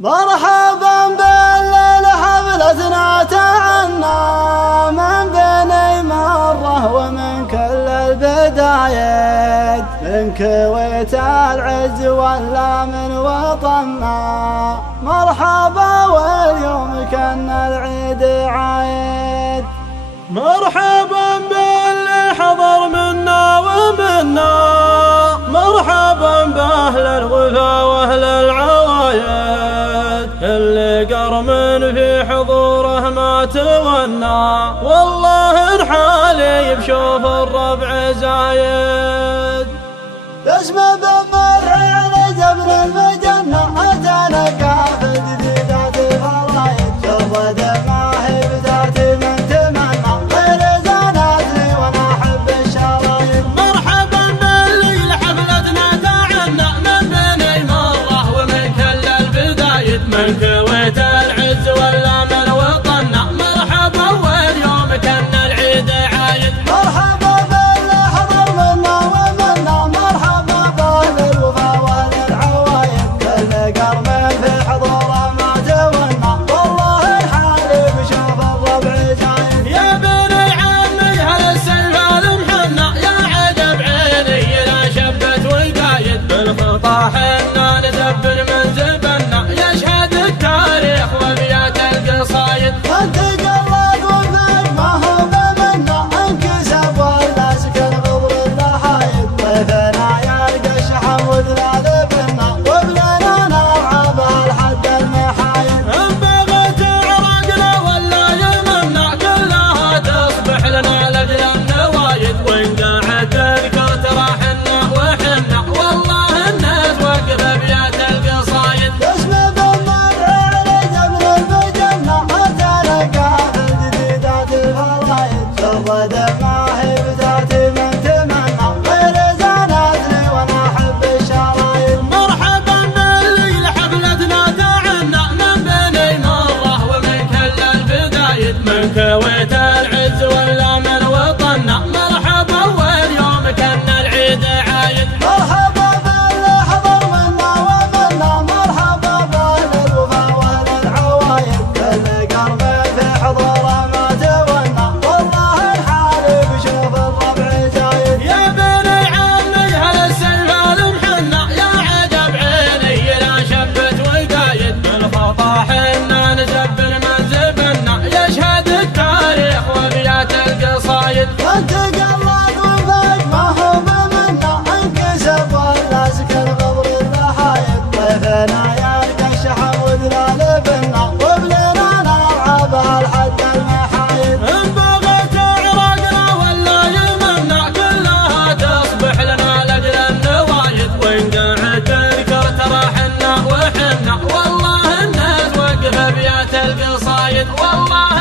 مرحبا بالليل حفلتنا تهنى من بني مرة ومن كل البدايات، من كويت العز ولا من وطننا. مرحبا واليوم كان العيد عايد. مرحبا باللي حضر منا ومنا، مرحبا بأهل الوفا وأهل العوايد، اللي قرمن في حضوره ما تونى، والله الحالي بشوف الربع زايد. باسم بمر على جبل المجنة أتلقى في الجديدات الفرايد، شرد الماهب ذات من تمنى غير زانت لي وانا احب الشرايط. مرحبا بالليل حفلتنا تعنى من بني مرة ومن كل البدايد، من كويت العز ولا من وطننا. مرحبا واليوم كان العيد عايد. مرحبا باللي حضر منا ومنا، مرحبا بأهل الوفا وأهل العوايد، كل قرم في حضوره ما تونى، والله الحالي بشوف الربع زايد. يا بني عمي هالسيف المحنى، يا عجب عيني لا شبت والقايد، بالخطا حنا ندبر من زبنا، يشهد التاريخ وابيات القصايد. انت قلد وفاق ما هو بمنا، انكسب ولا سكن غبر اللحايد، ضيفنا يلقى الشحم وذلال بنا، وبلنا نلعب الحد المحايد. ان بغت عرقنا ولا يمنا، كلها تصبح لنا لاجل النوايد، وان قاعد تذكر ترى حنا وحنا، والله الناس وقف ابيات القصايد. باسم بمر على جبل المجنة أتلقى في الجديدات الفرايد، شرد الماهب ذات من تمنى غير زانت لي وانا احب الشرايط. مرحبا بالليل حفلتنا تعنى من بني مرة ومن كل البدايد، من كويت العز ولا من وطننا. مرحبا واليوم كان العيد عايد. مرحبا باللي حضر منا ومنا، مرحبا بأهل الوفا وأهل العوايد، كل قرم في حضوره ما تونى، والله الحالي بشوف الربع زايد. يا بني عمي هالسيف المحنى، يا عجب عيني لا شبت والقايد، بالخطا حنا نزبر من زبنا، يشهد التاريخ وابيات القصايد. انت قلد وفاق ما هو بمنا، انكسب ولا سكن غبر اللحايد، ضيفنا يلقى الشحم وذلال بنا، وبلنا نلعب الحد المحايد. ان بغت عراقنا ولا يمنا، كلها تصبح لنا لاجل النوايد، وان قاعد تذكر ترى حنا وحنا، والله الناس وقف ابيات القصايد. والله